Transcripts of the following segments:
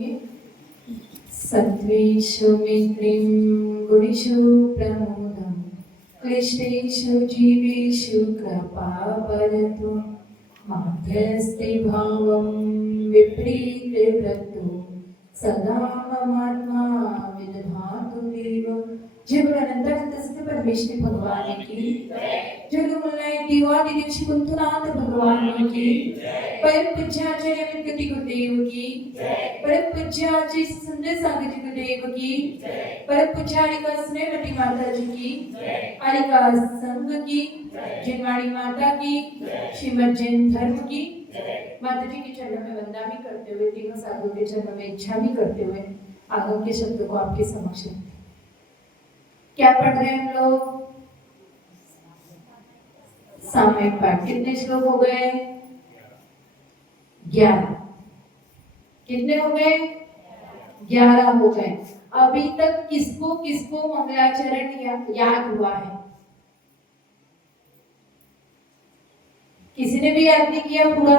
करेंगे। सत्वेषु मित्रिं गुणेषु प्रमोदं क्लिष्टेषु जीवेषु कृपावरतु माध्यस्ते भावं विपरीतवृत्तो सदा ममात्मा विदधातु देव। जय बोलो अनंत सिद्ध परमेश्वर भगवान की जय। गुरुमुल्लाय देवादिदेव श्री कुंतुनाथ भगवान की परम पूज्य आचार्य गति गुरुदेव की परम पूज्य आचार्य सुंदर सागर जी गुरुदेव की परम पूज्य आलिका स्नेहवती माता जी की आलिका संघ की जिनवाणी माता की श्रीमद जैन धर्म की माता जी के चरणों में वंदना भी करते हुए तीनों साधुओं के चरणों में इच्छा भी करते हुए आगम के शब्दों को आपके समक्ष क्या पढ़ रहे हैं हम लोग? सामयिक पाठ। कितने श्लोक हो गए? 11। कितने हो गए? 11 हो गए। अभी तक किसको किसको मंगलाचरण याद हुआ है? किसी ने भी याद नहीं किया पूरा?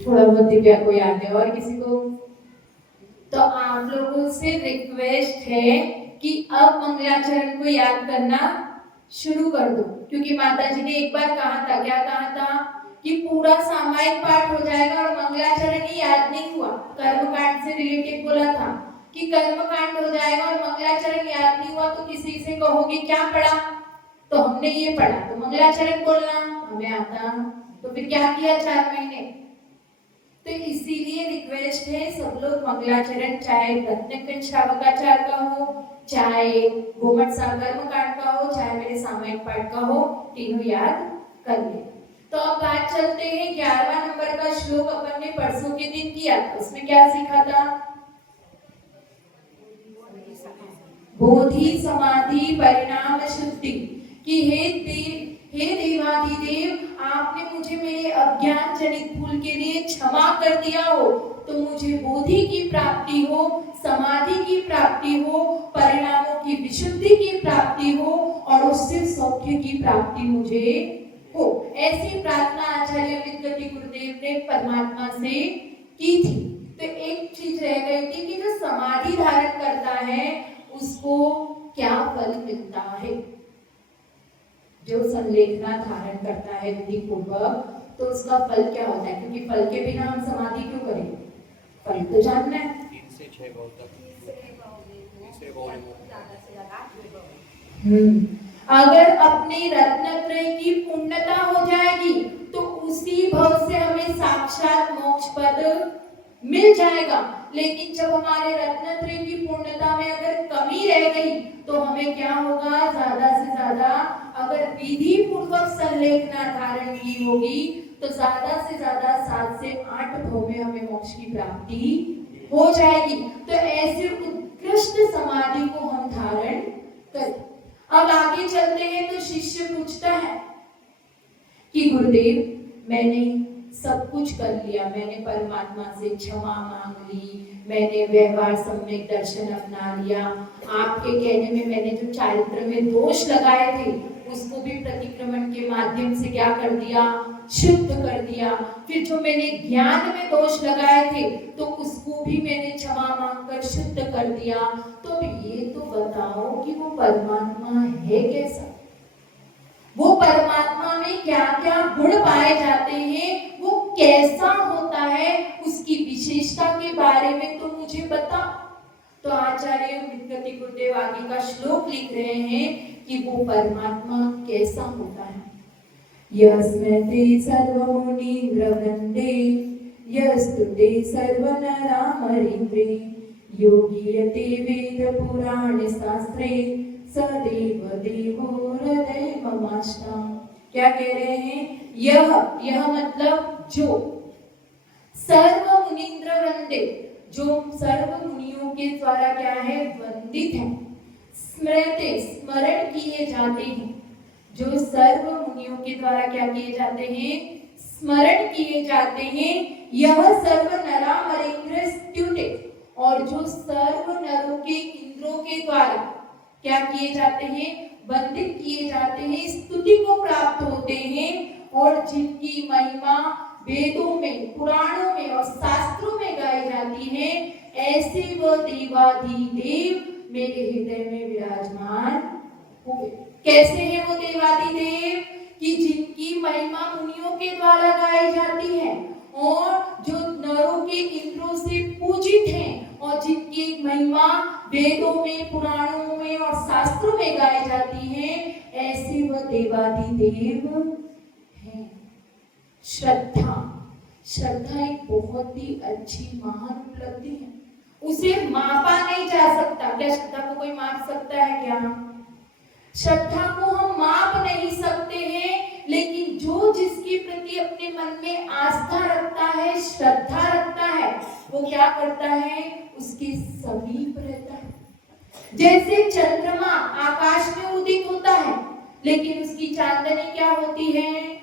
थोड़ा बहुत दिव्या को याद है और किसी को? तो आप लोगों से रिक्वेस्ट है कि अब मंगलाचरण को याद करना शुरू कर दो, क्योंकि माता जी ने एक बार कहा था, क्या कहा था कि पूरा सामायिक पाठ हो जाएगा और मंगलाचरण ही याद नहीं हुआ। कर्मकांड से रिलेटेड बोला था कि कर्मकांड हो जाएगा और मंगलाचरण याद नहीं हुआ तो किसी से कहोगे क्या पढ़ा? तो हमने ये पढ़ा, तो मंगलाचरण बोलना हमें आता, तो फिर क्या किया 4 महीने? तो इसीलिए रिक्वेस्ट है सब लोग मंगलाचरण चाहे रत्नकुंज श्रावकाचार्य का हो, चाहे गोमट सागर कांड का हो, चाहे मेरे सामायिक पाठ का हो, तीनों याद कर ले। तो अब बात चलते हैं 11वां नंबर का श्लोक अपन ने परसों के दिन किया, उसमें क्या सीखा था? बोधि समाधि परिणाम शुद्धि कि हे देवाधिदेव, आपने मुझे मेरे अज्ञान जनित भूल के लिए क्षमा कर दिया हो, तो मुझे बोधि की प्राप्ति हो, समाधि की प्राप्ति हो, परिणामों की विशुद्धि की प्राप्ति हो और उससे सौख्य की प्राप्ति मुझे हो। ऐसी प्रार्थना आचार्य विद्गति गुरुदेव ने परमात्मा से की थी। तो एक चीज रह गई थी कि जो समाधि धारण करता है उसको क्या फल मिलता है? जो संलेखना धारण करता है विधि पूर्वक, तो उसका फल क्या होता है? क्योंकि फल के बिना हम समाधि क्यों करें? फल तो जानना है। 3 से 6 भाव तक। अगर अपनी रत्नत्रय की पूर्णता हो जाएगी तो उसी भव से हमें साक्षात मोक्ष पद मिल जाएगा। लेकिन जब हमारे रत्नत्रय की पूर्णता में अगर कमी रह गई तो हमें क्या होगा? ज्यादा से ज्यादा अगर विधि पूर्वक संलेखना धारण की होगी तो ज्यादा से ज्यादा 7 से 8 भव में हमें मोक्ष की प्राप्ति हो जाएगी। तो ऐसे उत्कृष्ट समाधि को हम धारण करें। अब आगे चलते हैं तो शिष्य पूछता है कि गुरुदेव, मैंने सब कुछ कर लिया, मैंने परमात्मा से क्षमा मांग ली, मैंने व्यवहार सम्यक दर्शन अपना लिया, आपके कहने में मैंने जो चारित्र में दोष लगाए थे उसको भी प्रतिक्रमण के माध्यम से क्या कर दिया? शुद्ध कर दिया। फिर जो मैंने ज्ञान में दोष लगाए थे तो उसको भी मैंने क्षमा मांगकर शुद्ध कर दिया। तो ये तो बताओ कि वो परमात्मा है कैसा? वो परमात्मा में क्या क्या गुण पाए जाते हैं, वो कैसा होता है, उसकी विशेषता के बारे में तो मुझे बता। तो आचार्य विद्गति गुरुदेव आगे का श्लोक लिख रहे हैं कि वो परमात्मा कैसा होता है। यस्मैते सर्वमुनीन्द्रवृन्दे यस्तुते सर्वनरामरीन्द्रे योगीयते वेद पुराण शास्त्रे सदैव देवो हृदय ममाष्टा। क्या कह रहे हैं? यह मतलब जो सर्व मुनीन्द्र वंदे, जो सर्व मुनियों के द्वारा क्या है? वंदित है। स्मृते, स्मरण किए जाते हैं। जो सर्व मुनियों के द्वारा क्या किए जाते हैं? स्मरण किए जाते हैं। यह सर्व नरामरेन्द्र स्तुते, और जो सर्व नरों के इंद्रों के द्वारा क्या किए जाते हैं? वंदित किए जाते हैं, स्तुति को प्राप्त होते हैं। और जिनकी महिमा वेदों में, पुराणों में और शास्त्रों में गाई जाती है, ऐसे वो देवाधिदेव मेरे हृदय में विराजमान हुए। कैसे हैं वो देवाधिदेव? कि जिनकी महिमा मुनियों के द्वारा गाई जाती है और जो नरों के इंद्रों से पूजित हैं और जिनकी महिमा वेदों में, पुराणों में और शास्त्रों में गाई जाती है, ऐसे वह देवाधिदेव हैं। श्रद्धा, श्रद्धा एक बहुत ही अच्छी महान उपलब्धि है, उसे मापा नहीं जा सकता। क्या श्रद्धा को कोई माप सकता है क्या? श्रद्धा को हम माप नहीं सकते हैं, लेकिन जो जिसके प्रति अपने मन में आस्था रखता है, श्रद्धा रखता है, वो क्या करता है? उसके समीप रहता है। जैसे चंद्रमा आकाश में उदित होता है, लेकिन उसकी चांदनी क्या होती है?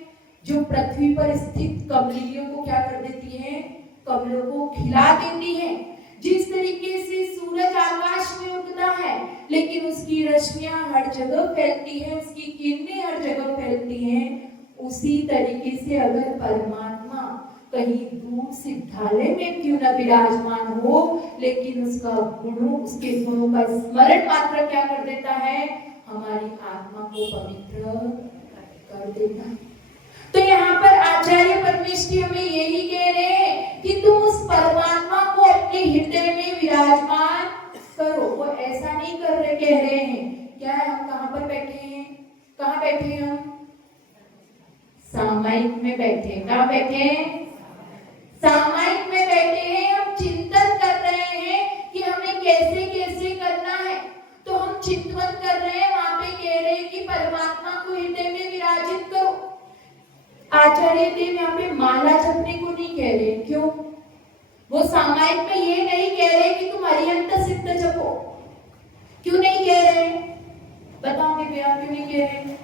जो पृथ्वी पर स्थित कमलियों को क्या कर देती है? कमलों को खिला देती है। जिस तरीके से सूरज आकाश में उगता है, लेकिन उसकी रश्मियां हर जगह फैलती है, उसकी किरणें हर जगह फैलती हैं, उसी तरीके से अगर परमात्मा कहीं दूर सिद्धालय में क्यों न विराजमान हो, लेकिन उसका गुणों, उसके गुणों का स्मरण मात्र क्या कर देता है? हमारी आत्मा को पवित्र कर देता है। तो यहाँ पर आचार्य परमेश्वरी हमें यही कह रहे हैं कि तुम उस परमात्मा को अपने हृदय में विराजमान करो। वो ऐसा नहीं कर रहे, कह रहे हैं क्या है? हम कहाँ पर बैठे हैं? कहाँ बैठे हैं हम? सामायिक में बैठे हैं। कहाँ बैठे हैं? सामायिक में बैठे हैं। हम चिंतन कर रहे हैं कि हमें कैसे कैसे करना है, तो हम चिंतन कर रहे हैं। वहां पे कह रहे हैं कि परमात्मा को हृदय में विराजित करो। आचार्य देव यहाँ पे माला जपने को नहीं कह रहे। क्यों? वो सामायिक में ये नहीं कह रहे कि तुम अरिहंत सिद्ध जपो। क्यों नहीं कह रहे? बताओगे भैया क्यों नहीं कह रहे?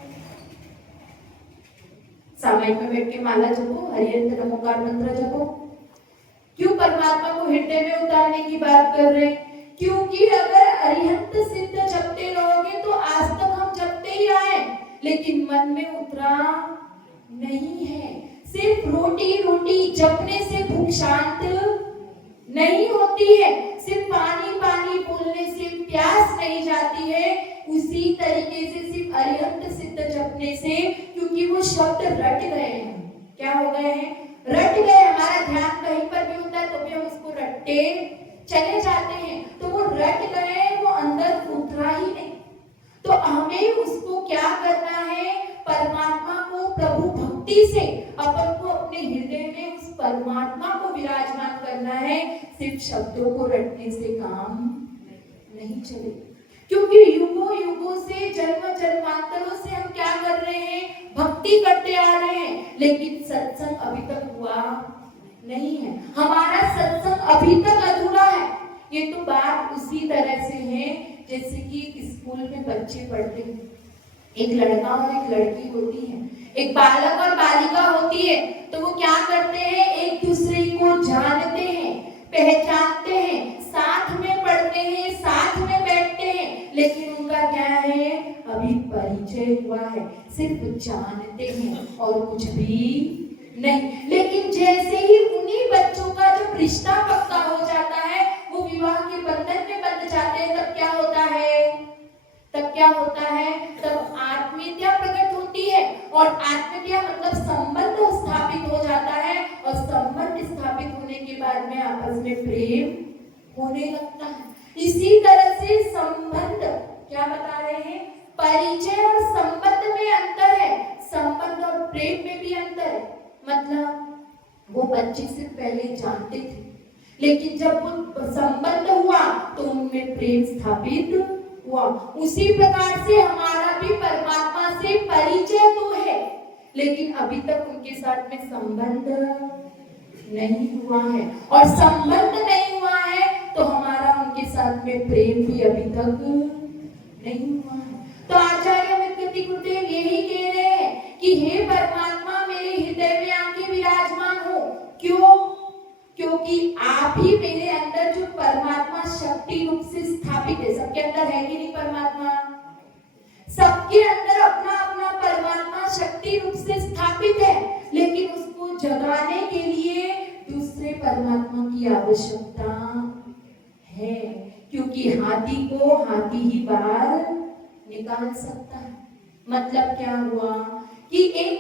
सामायिक में बैठ के माला जपो, हरिहंत नमोकार मंत्र जपो। क्यों परमात्मा को हृदय में उतारने की बात कर रहे? क्योंकि अगर अरिहंत सिद्ध जपते रहोगे तो आज तक हम जपते ही आए, लेकिन मन में उतरा नहीं है। सिर्फ रोटी रोटी जपने से भूख शांत नहीं होती है, सिर्फ पानी पानी बोलने से प्यास नहीं जाती है। उसी तरीके से सिर्फ अरिहंत सिद्ध जपने से, क्योंकि वो शब्द रट गए हैं। क्या हो गए हैं? रट गए। हमारा ध्यान कहीं पर भी होता है तो भी हम उसको रटते चले जाते हैं, तो वो रट गए, वो अंदर उतरा ही नहीं। तो हमें उसको क्या करना है? परमात्मा को प्रभु भक्ति से अपन को अपने हृदय में उस परमात्मा को विराजमान करना है। सिर्फ शब्दों को रटने से काम नहीं चलेगा, क्योंकि युगों युगों से, जन्म जन्मांतरों से हम क्या कर रहे हैं? भक्ति करते आ रहे हैं, लेकिन सत्संग अभी तक हुआ नहीं है। हमारा सत्संग अभी तक अधूरा है। ये तो बात उसी तरह से है जैसे कि स्कूल में बच्चे पढ़ते हैं, एक लड़का और एक लड़की होती है, एक बालक और बालिका होती है, तो वो क्या करते हैं? एक दूसरे को जानते हैं, पहचानते हैं, साथ में पढ़ते हैं, साथ में बैठते हैं, लेकिन उनका क्या है? अभी परिचय हुआ है, सिर्फ जानते हैं और कुछ भी नहीं। लेकिन जैसे ही उन्हीं बच्चों का जब रिश्ता पक्का हो जाता है, वो विवाह के बंधन में बंध जाते हैं, तब क्या होता है? तब क्या होता है? तब आत्मीयता प्रकट होती है, और आत्मीयता मतलब संबंध स्थापित हो जाता है, और संबंध स्थापित होने के बाद में आपस में प्रेम होने लगता है। इसी तरह से संबंध, क्या बता रहे हैं? परिचय और संबंध में अंतर है, संबंध और प्रेम में भी अंतर है। मतलब वो बच्चे से पहले जानते थे, लेकिन जब वो संबंध हुआ तो उनमें प्रेम स्थापित हुआ। उसी प्रकार से हमारा भी परमात्मा से परिचय तो है, लेकिन अभी तक उनके साथ में संबंध नहीं हुआ है, और संबंध नहीं हुआ है तो हमारा उनके साथ में प्रेम भी अभी तक नहीं हुआ है। तो आचार्य विद्युति गुरुदेव यही कह रहे हैं कि हे परमात्मा, मेरे हृदय में आके विराजमान हो। क्यों? क्योंकि आप ही मेरे अंदर जो परमात्मा शक्ति रूप से स्थापित है, सबके अंदर है कि नहीं परमात्मा? सबके अंदर अपना अपना परमात्मा शक्ति रूप से स्थापित स्थापित है, लेकिन उसको जगाने के लिए दूसरे परमात्मा की आवश्यकता है, क्योंकि हाथी को हाथी ही बाहर निकाल सकता है। मतलब क्या हुआ कि एक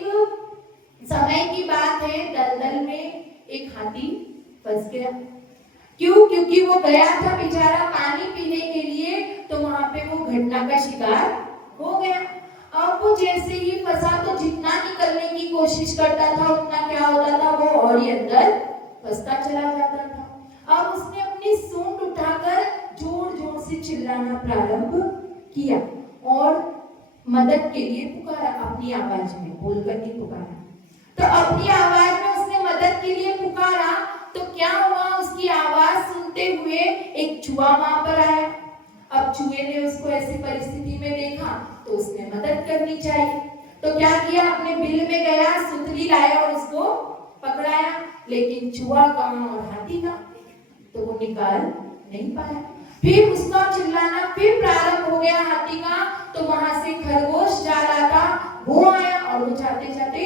समय की बात है, दलदल में एक हाथी फंस गया। क्यों? क्योंकि वो गया था बेचारा पानी पीने के लिए, तो वहां पे वो घटना का शिकार हो गया। अब वो जैसे ही फंसा तो जितना निकलने की कोशिश करता था उतना क्या होता था, वो और ही अंदर फंसता चला जाता था। अब उसने अपनी सूंड उठाकर जोर जोर से चिल्लाना प्रारंभ किया और मदद के लिए पुकारा, अपनी आवाज में बोलकर नहीं पुकारा। तो अपनी आवाज में उसने मदद के लिए पुकारा, तो क्या हुआ, उसकी आवाज सुनते हुए एक चूहा वहां पर आया। अब चूहे ने उसको ऐसी परिस्थिति में देखा तो उसने मदद करनी चाहिए, तो क्या किया, अपने बिल में गया, सुतली लाया और उसको पकड़ाया। लेकिन चूहा कहाँ और हाथी कहाँ, तो वो निकाल नहीं पाया। फिर उसका चिल्लाना फिर प्रारंभ हो गया हाथी का, तो वहां से खरगोश जा रहा था, वो आया और वो जाते जाते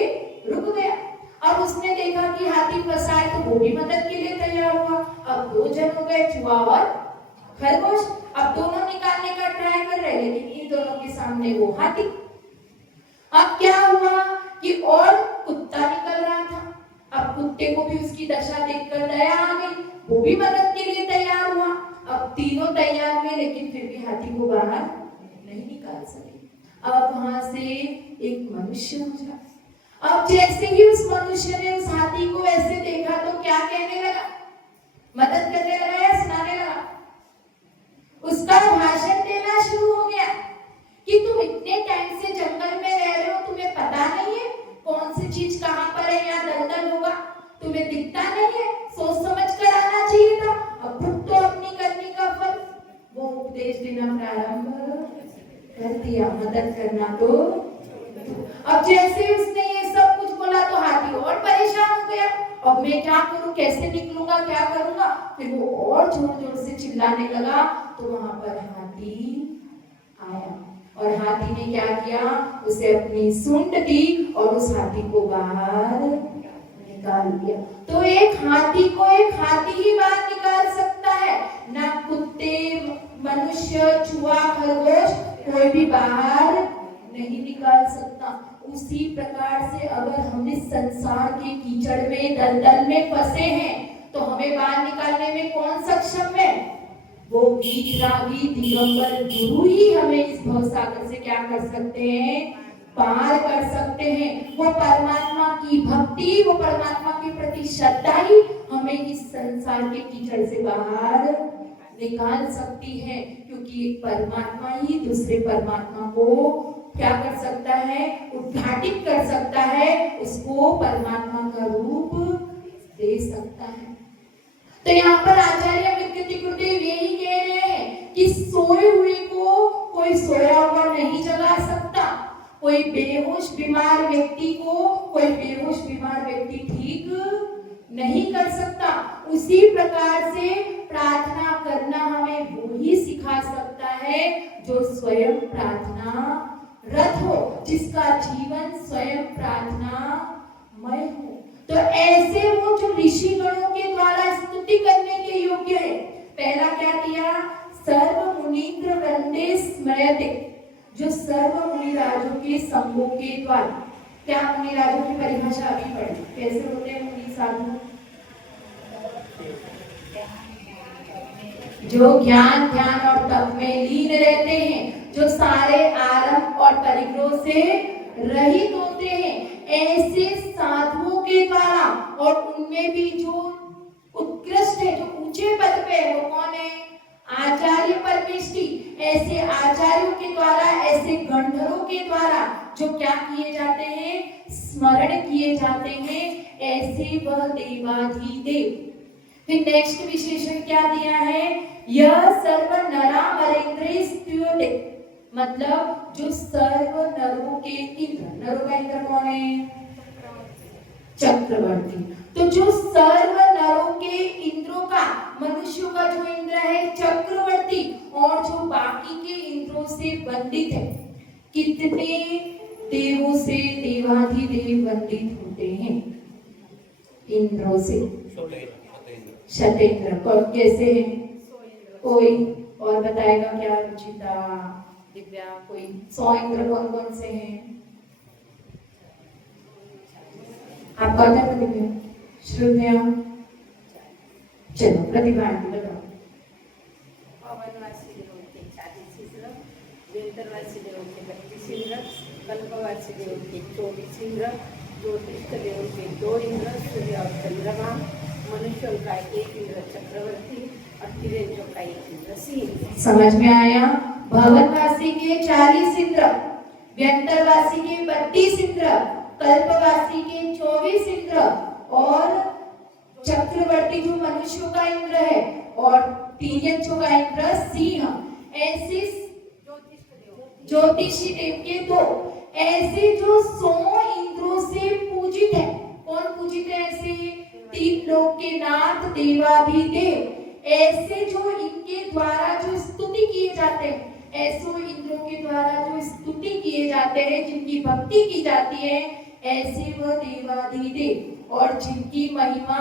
रुक गया। अब उसने देखा कि हाथी फंसा है, तो वो भी मदद के लिए तैयार हुआ। अब 2 जन हो गए, चूहा और खरगोश। अब दोनों निकालने का ट्राई कर रहे, लेकिन इन दोनों के सामने वो हाथी। अब क्या हुआ कि और कुत्ता निकल रहा था। अब कुत्ते को भी उसकी दशा देखकर दया आ गई, वो भी मदद के लिए तैयार हुआ। अब तीनों तैयार हुए, लेकिन फिर भी हाथी को बाहर नहीं निकाल सके। अब वहां से एक मनुष्य गुजरा। अब जैसे ही उस मनुष्य ने उस हाथी को ऐसे देखा तो क्या कहने लगा, मदद करने लगा या सुनाने लगा? उसका भाषण देना शुरू हो गया कि तुम इतने टाइम से जंगल में रह रहे हो, तुम्हें पता नहीं है कौन सी चीज कहां पर है, या दलदल होगा, तुम्हें दिखता नहीं है, सोच समझ कर आना चाहिए था। अब खुद तो अपनी करने का फल, वो उपदेश देना प्रारंभ कर दिया, मदद करना तो। अब जैसे उसने ये सब कुछ बोला तो हाथी और परेशान हो गया, अब मैं क्या करूं, कैसे निकलूंगा, क्या करूंगा। फिर वो और जोर जोर से चिल्लाने लगा, तो वहां पर हाथी आया और हाथी ने क्या किया, उसे अपनी सूंड दी और उस हाथी को बाहर निकाल दिया। तो एक हाथी को एक हाथी ही बाहर निकाल सकता है, ना कुत्ते, मनुष्य, चूहा, खरगोश, कोई भी बाहर नहीं निकाल सकता। उसी प्रकार से अगर हम इस संसार के कीचड़ में, दलदल में फंसे हैं, तो हमें बाहर निकालने में कौन सक्षम है? वो वीतरागी दिगंबर गुरु ही हमें इस भवसागर से क्या कर सकते हैं, पार कर सकते हैं। वो परमात्मा की भक्ति, वो परमात्मा के प्रति श्रद्धा ही हमें इस संसार के कीचड़ से बाहर निकाल सकती है, क्योंकि परमात्मा ही दूसरे परमात्मा को क्या कर सकता है, उद्घाटित कर सकता है, उसको परमात्मा का रूप दे सकता है। तो यहाँ पर आचार्य विकृति गुरुदेव यही कह रहे हैं कि सोए हुए को कोई सोया हुआ नहीं जगा सकता, कोई बेहोश बीमार व्यक्ति को कोई बेहोश बीमार व्यक्ति ठीक नहीं कर सकता। उसी प्रकार से प्रार्थना करना हमें वो ही सिखा सकता है जो स्वयं प्रार्थना रत हो, जिसका जीवन स्वयं प्रार्थनामय हो। तो ऐसे वो जो ऋषि गणों के द्वारा स्तुति करने के योग्य है। पहला क्या दिया, सर्व मुनीन्द्र वंदे स्मरते, जो सर्व मुनिराजों के संगों के द्वारा। क्या मुनिराजों की परिभाषा अभी पढ़ी, कैसे होते हैं मुनि साधु? जो ज्ञान ध्यान और तप में लीन रहते हैं, जो सारे आरंभ और परिग्रह से रहित होते हैं, ऐसे साधुओं के द्वारा। और उनमें भी जो उत्कृष्ट है, जो ऊंचे पद पे है, वो कौन है? आचार्य परमेष्ठी। ऐसे आचार्यों के द्वारा, ऐसे गंधर्वों के द्वारा जो क्या किए जाते हैं, स्मरण किए जाते हैं, ऐसे वह देवाधिदेव। फिर नेक्स्ट विशेषण क्या दिया है, यह सर्व नरामरेंद्रे स्तुयते, मतलब जो सर्व नरों के इंद्र, नरों का इंद्र कौन है? चक्रवर्ती। तो जो सर्व नरों के इंद्रों का, मनुष्यों का जो इंद्र है चक्रवर्ती, और जो बाकी के इंद्रों से बंधित है, कितने देवों से देवाधिदेव वंदित होते हैं, इंद्रों से। शतेंद्र कौन कैसे है? कोई और बताएगा क्या? रुचिता, दिव्या, कोई 100 इंद्र कौन कौन से हैं? आप बताओ ना दिव्या, श्रुतिया, चलो प्रतिभा बताओ। पवनवासी देव के 40 इंद्र, वेंतरवासी देव के 32 इंद्र, कल्पवासी देव के 24 इंद्र, ज्योतिष देव के 2 इंद्र, सूर्य और चंद्रमा, मनुष्यों का 1 इंद्र चक्रवर्ती और तिरंजों का 1 इंद्र सिंह। समझ में आया? भवनवासी के 40 इंद्र, व्यंतरवासी के 32 इंद्र, कल्पवासी के 24 इंद्र और चक्रवर्ती जो मनुष्यों का इंद्र है और तिर्यंजों का इंद्र सिंह। ऐसे ज्योतिषी देव के 2 ऐसे जो 100 इंद्रों से पूजित है। कौन पूजित है ऐसे? 3 लोक के नाथ देवाधिदेव। ऐसे जो इनके द्वारा जो स्तुति किए जाते हैं, ऐसे इंद्रों के द्वारा जो स्तुति किए जाते हैं, जिनकी भक्ति की जाती है, ऐसे वह देवाधिदेव और जिनकी महिमा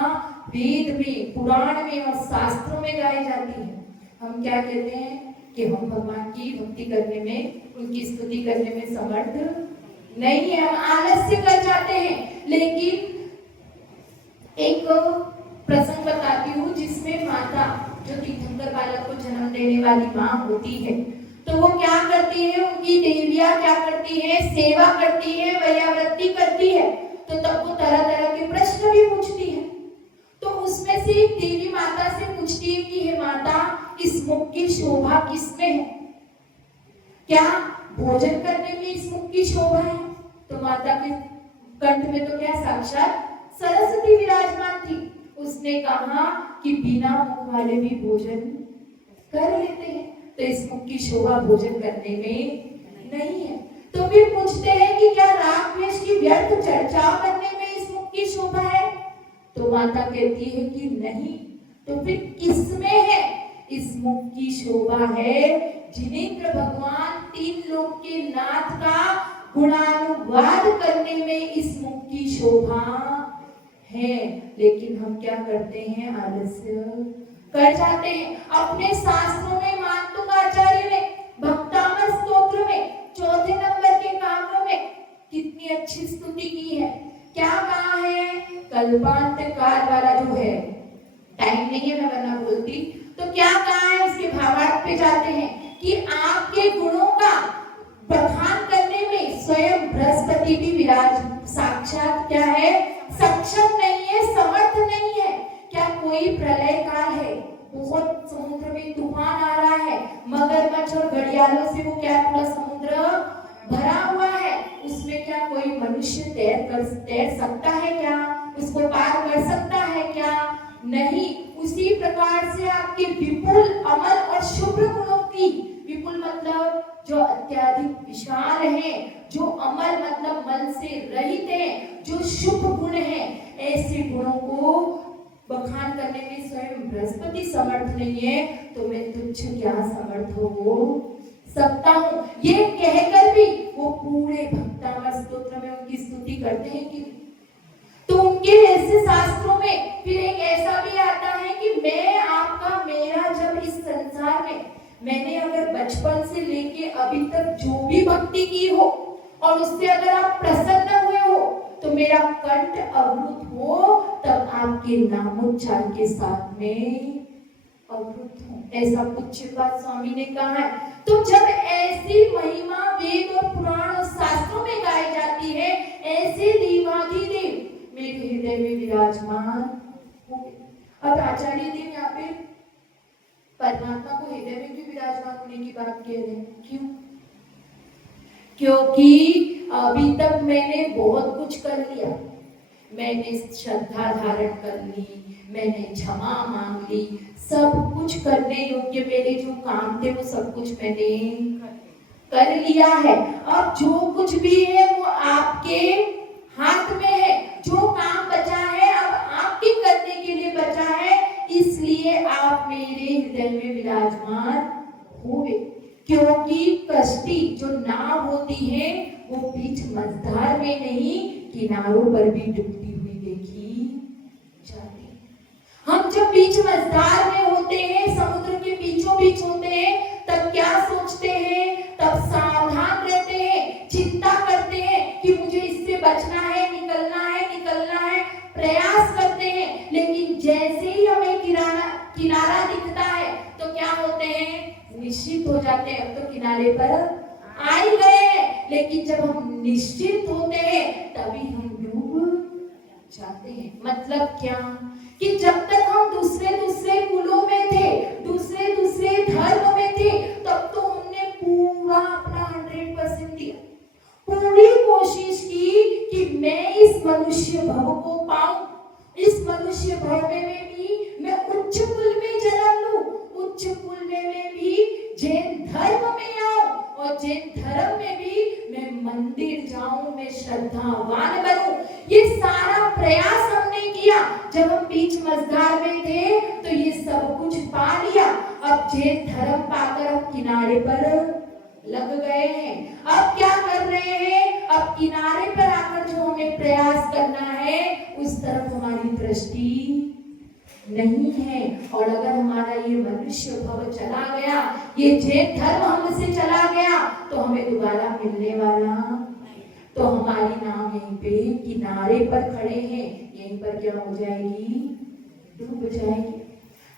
वेद में, पुराण में और शास्त्रों में गाई जाती है। हम क्या कहते हैं कि हम भगवान की भक्ति करने में, उनकी स्तुति करने में समर्थ नहीं है, हम आलस्य कर जाते हैं। लेकिन एक प्रसंग बताती हूँ जिसमें माता जो तीर्थंकर बालक को जन्म देने वाली माँ होती है, तो वो क्या करती है, उनकी देवियाँ क्या करती है, सेवा करती है, वैयावृत्ति करती है। तो तब वो तरह तरह के प्रश्न भी पूछती है। तो उसमें से एक देवी माता से पूछती है कि हे माता, इस मुख की शोभा किसमें है? क्या भोजन करने में इस मुख की शोभा है? तो माता के कंठ में तो क्या साक्षात सरस्वती विराजमान थी। उसने कहा कि बिना मुख वाले भी भोजन कर लेते हैं, तो इस मुख की शोभा भोजन करने में नहीं है। तो फिर पूछते हैं कि क्या राग द्वेष की व्यर्थ चर्चा करने में इस मुख की शोभा है? तो माता कहती है कि नहीं। तो फिर किसमें है इस मुख की शोभा? है जिनेंद्र भगवान 3 लोक के नाथ का गुणानुवाद करने में इस मुख की शोभा है। लेकिन हम क्या करते हैं, आलस्य कर जाते हैं। अपने शास्त्रों में मातुकाचार्य ने भक्तामर स्तोत्र में 4 नंबर के काव्य में कितनी अच्छी स्तुति की है। क्या कहा है? कल्पांत काल वाला जो है, टाइम नहीं है मैं वरना बोलती, तो क्या कहा है उसके भावार्थ पे जाते हैं कि आपके गुणों का बखान करने में स्वयं बृहस्पति भी विराज साक्षात क्या है, सक्षम नहीं है, समर्थ नहीं है। क्या कोई प्रलय काल है, बहुत समुद्र में तूफान आ रहा है, मगरमच्छ और घड़ियालों से वो क्या पूरा समुद्र भरा हुआ है, उसमें क्या कोई मनुष्य तैर सकता है क्या? उसको पार कर सकता है क्या? नहीं। उसी प्रकार से आपके विपुल अमल और शुभ गुणों की, विपुल मतलब जो अत्यधिक विशाल है, जो अमल मतलब मल से रहित है, जो शुभ गुण है, ऐसे गुणों को बखान करने में स्वयं बृहस्पति समर्थ नहीं है, तो मैं तुच्छ क्या समर्थ हो सकता हूँ। ये कहकर भी वो पूरे भक्तामर स्तोत्र में उनकी स्तुति करते हैं कि तो उनके ऐसे शास्त्रों में फिर एक ऐसा भी आता है कि मैं आपका, मेरा जब इस संसार में मैंने अगर बचपन से लेके अभी तक जो भी भक्ति की हो और उससे अगर आप प्रसन्न हुए हो, तो मेरा कंठ अवरुद्ध हो, तब आपके नामोच्चार के साथ में अवरुद्ध हूं, ऐसा पूज्यपाद स्वामी ने कहा है। तो जब ऐसी महिमा वेद और पुराण और शास्त्रों में गाई जाती है, ऐसे देवाधिदेव मेरे हृदय में विराजमान हो गए। अब आचार्य देव यहाँ पे परमात्मा को हृदय में क्यों विराजमान होने की बात कह रहे हैं? क्यों? क्योंकि अभी तक मैंने बहुत कुछ कर लिया, मैंने श्रद्धा धारण कर ली, मैंने क्षमा मांग ली, सब कुछ करने योग्य मेरे जो काम थे वो सब कुछ मैंने कर लिया है। अब जो कुछ भी है वो आपके हाथ में है, जो काम बचा है अब आपके करने के लिए बचा है, इसलिए आप मेरे हृदय में विराजमान हुए। क्योंकि कष्टी जो नाव होती है वो बीच किनारों पर भी डूबती हुई देखी जाती है। हम जब बीच मझधार में होते हैं, समुद्र के बीचों बीच होते हैं, तब क्या सोचते हैं? तब सावधान रहते हैं, चिंता करते हैं कि मुझे इससे बचना है, निकलना है, प्रयास करते हैं। लेकिन जैसे ही हमें किनारा दिखता है तो क्या होते हैं? निश्चित हो जाते हैं, अब तो किनारे पर आ ही गए हैं। लेकिन जब हम निश्चित होते हैं तभी हम डूब जाते हैं। मतलब क्या? कि जब तक हम दूसरे कुलों में थे, दूसरे धर्म में थे, तब तो हमने पूरा अपना 100% दिया, पूरी कोशिश की कि मैं इस मनुष्य भव को पाऊं, इस मनुष्य भव में भी मैं उच्च कुल में जन्म लूं, उच्च कुल में भी जैन धर्म में आऊं, और जैन धर्म में भी मैं मंदिर जाऊं, मैं श्रद्धावान बनूं। ये सारा प्रयास हमने किया। जब हम बीच मझधार में थे तो ये सब कुछ पा लिया। अब जैन धर्म पाकर हम किनारे पर लग गए हैं। अब क्या कर रहे हैं? अब किनारे पर आकर जो हमें प्रयास करना है उस तरफ हमारी दृष्टि नहीं है। और अगर हमारा ये मनुष्य भव चला गया, ये जैन धर्म हमसे चला गया, तो हमें दोबारा मिलने वाला, तो हमारी नाव यहीं पे किनारे पर खड़े हैं, यहीं पर क्या हो जाएगी? डूब जाएगी।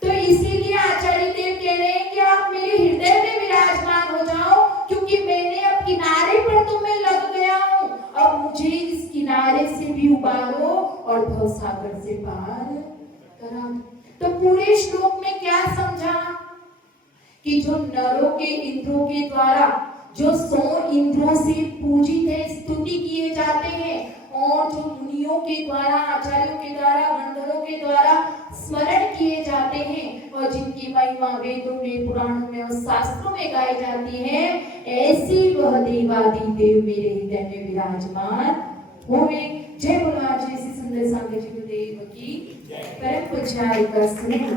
तो इसीलिए आचार्य देव कह रहे हैं कि आप मेरे हृदय में विराजमान हो जाओ, क्योंकि मैंने अब किनारे पर तुम्हें लग गया हूं। अब मुझे इस किनारे से भी उबारो और भवसागर से पार करा। तो पूरे श्लोक में क्या समझा? कि जो नरों के इंद्रों के द्वारा, जो 100 इंद्रों से पूजित है, स्तुति किए जाते हैं, और जो मुनियों के द्वारा, आचार्यों के द्वारा, गंधर्वों के द्वारा स्मरण किए जाते हैं, और जिनकी महिमा वेदों में, पुराणों में और शास्त्रों में गाई जाती है, ऐसी वह देवादि देव मेरे हृदय में विराजमान होवे। जय बोलो आज ऐसी सुंदर सांगे जी देव की परम पूज्य का स्नेह